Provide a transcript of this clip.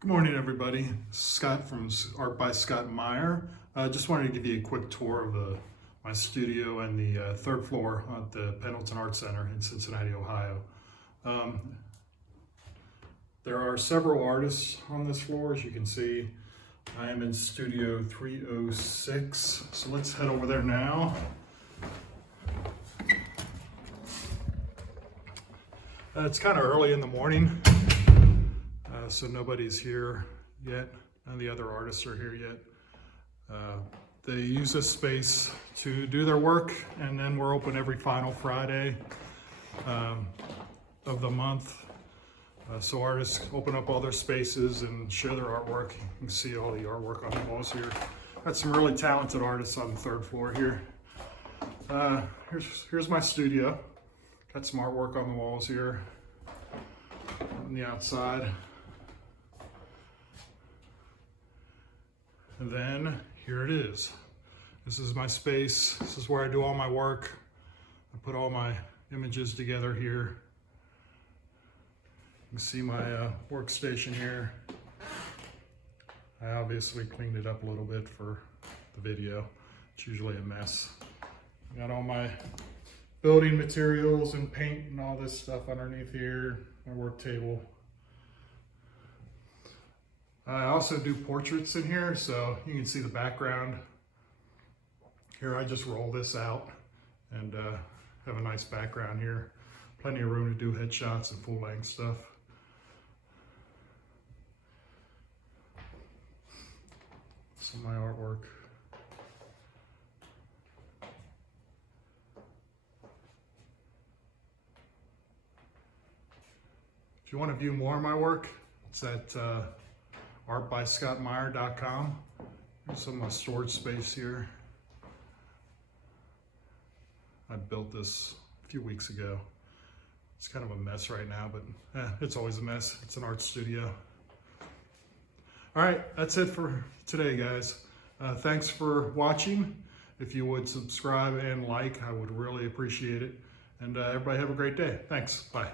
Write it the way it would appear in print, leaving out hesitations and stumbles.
Good morning, everybody. Scott from Art by Scott Meyer. Just wanted to give you a quick tour of my studio and the third floor at the Pendleton Art Center in Cincinnati, Ohio. There are several artists on this floor, as you can see. I am in Studio 306, so let's head over there now. It's kind of early in the morning. So nobody's here yet. None of the other artists are here yet. They use this space to do their work, and then we're open every final Friday of the month. So artists open up all their spaces and share their artwork. You can see all the artwork on the walls here. Got some really talented artists on the third floor here. Here's my studio. Got some artwork on the walls here on the outside. And then here it is. This is my space. This is where I do all my work. I put all my images together here. You can see my workstation here. I obviously cleaned it up a little bit for the video. It's usually a mess. Got all my building materials and paint and all this stuff underneath here. My work table. I also do portraits in here, so you can see the background. Here I just roll this out and have a nice background here. Plenty of room to do headshots and full-length stuff. Some of my artwork. If you want to view more of my work, it's at artbyscottmeyer.com. There's some of my storage space here. I built this a few weeks ago. It's kind of a mess right now, but it's always a mess. It's an art studio. All right, that's it for today, guys. Thanks for watching. If you would subscribe and like, I would really appreciate it. And everybody have a great day. Thanks. Bye.